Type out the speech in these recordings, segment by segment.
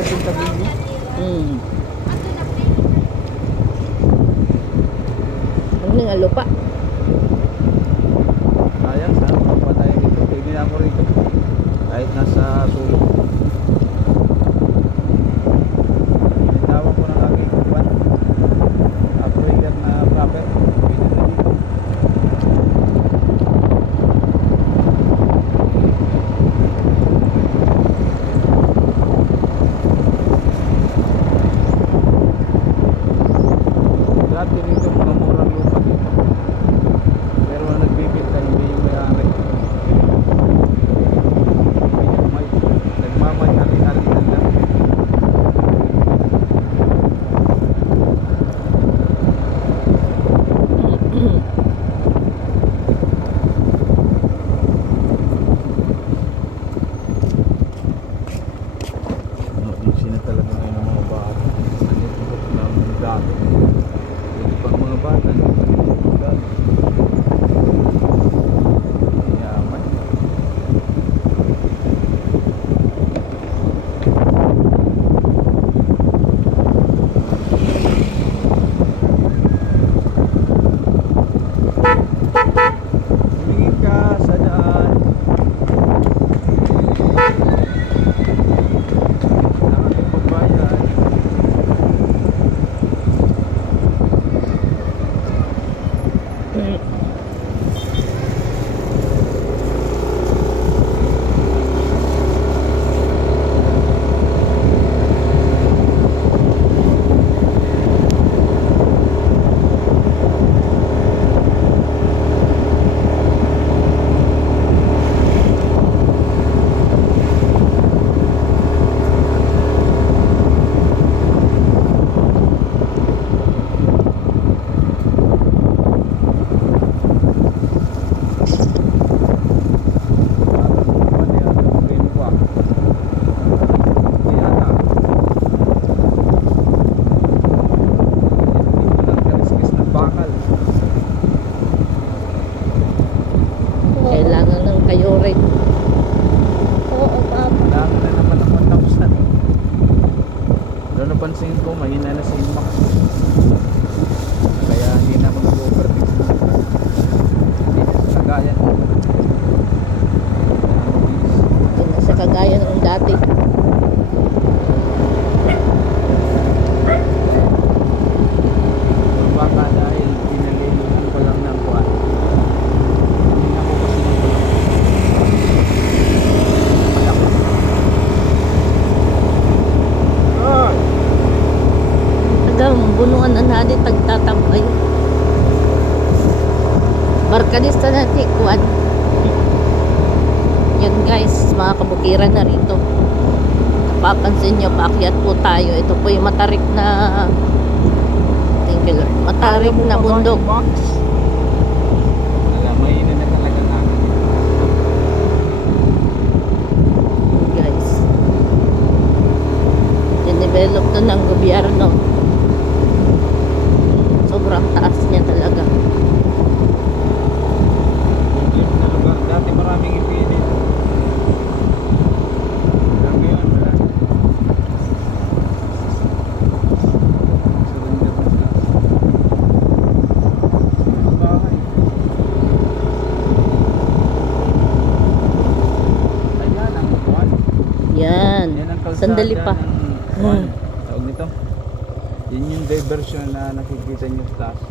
doon tabi niya. Ano nga lupa? Sayang sa mga tayo dito. Pwede na ako rito. Kahit nasa sulok. Tinawag ko ng aking kuwan. Operator na proper. Pwede na dito. Dati dito mga murang lupa dito. Pero ang nagbibigay hindi yung may-ari. Nagmamay hari-harian lang. Sina talaga ngayon ng mga bata. Nandito ko lang dati. Hindi pang mga bata. Yaman. Tumingin ka sa daan. Sa ating pagbayan. Kailangan ng kayore. Oo, papa. Kailangan na naman ng 1,000. Pero napansin ko, mahina na si Inmax. Kaya hindi na mag-overtake. Kagaya. Hindi na sa kagaya noong dati. Kung baka dahil pinalilihan ko lang ng kuwan. Hindi na ako kasi magulong. Malaki. Ay! Hanggang bunuan na natin tagtatambay. Barkanista na tikwan. Yan guys, mga kabukiran na rito. Napapansin nyo, paakyat po tayo. Ito po yung matarik na matarik na bundok. Alam, mahina na talaga namin. Guys, dinevelop to ng gobyerno. Sobrang taas niya talaga. Yung na lugar, dati maraming ipilit. Hanggang ngayon, wala. Surrender na sila. Ang bahay. Ayan ang upuan. Yan. Yan ang kalsada Sandali pa. ng upuan. Tawag nito. Yun yung diversion na nakikita nyo sa taas.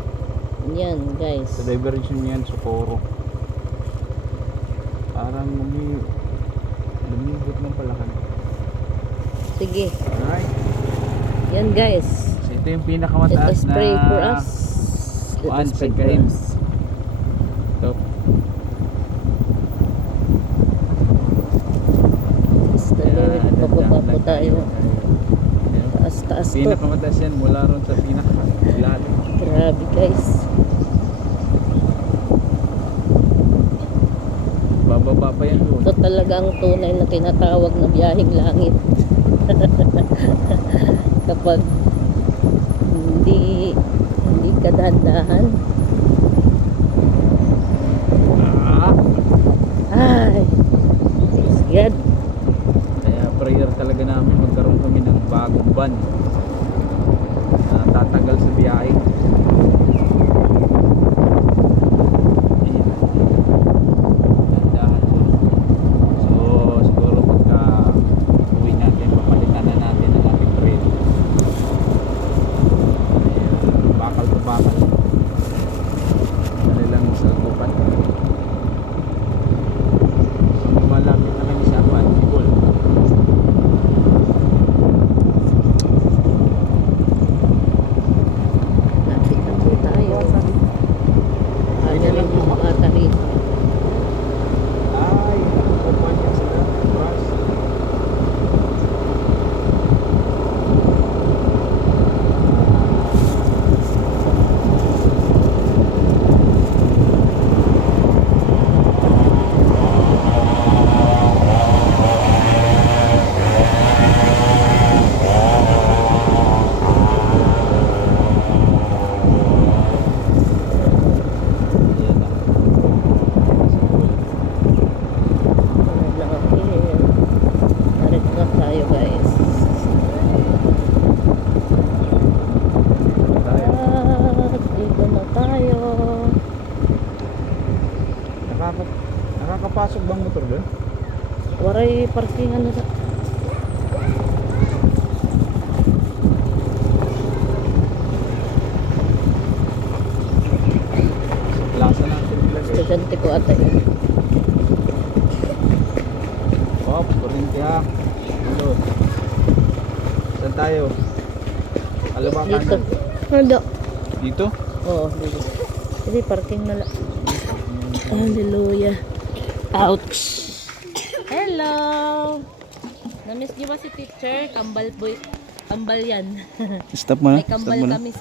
Yan guys. Sa diversion yan, Socorro. Parang lumibot ng palakan. Sige. Alright. Yan guys. So ito yung Let pinakamataas us pray na for us. Let kuan us sa pray for Gaim. us. Ito. Basta Lord, pababa po tayo. Taas-taas to. Pinakamataas yan mula ron sa pinakalalim. Grabe guys. Bababa pa yan doon. Ito talaga ang tunay na tinatawag na biyaheng langit. Kapag hindi ka dahan-dahan. Ay, God. Kaya prayer talaga namin magkaroon kami ng bagong van na tatagal sa biyahe. Ayan. Dandahan lang. So siguro pagka uwi natin, papalitan na natin ang ating trail. Ayan, bakal to bakal. Dali lang sa tupan. So malapit na kami sa Antipol. Lapit na po tayo. Ano rin yung mga tarito. Ay, kumpanya sila. Bus. Ayan na. Narito na tayo guys. Tayo. At dito na tayo. Nakakapasok bang motor doon? Waray parking ano sa... Plaza natin ilagay. Estudyante ko ata yun. Oh, kuryente ha. Dito. Saan tayo? Alabakan Dito. na. Ano? Dito? Oo, dito. Hindi, parking na lang. Hallelujah. Ouch! Hello! Namiss niyo ba si teacher? Kambal boy. Kambal yan. Stop mo na. May kambal kami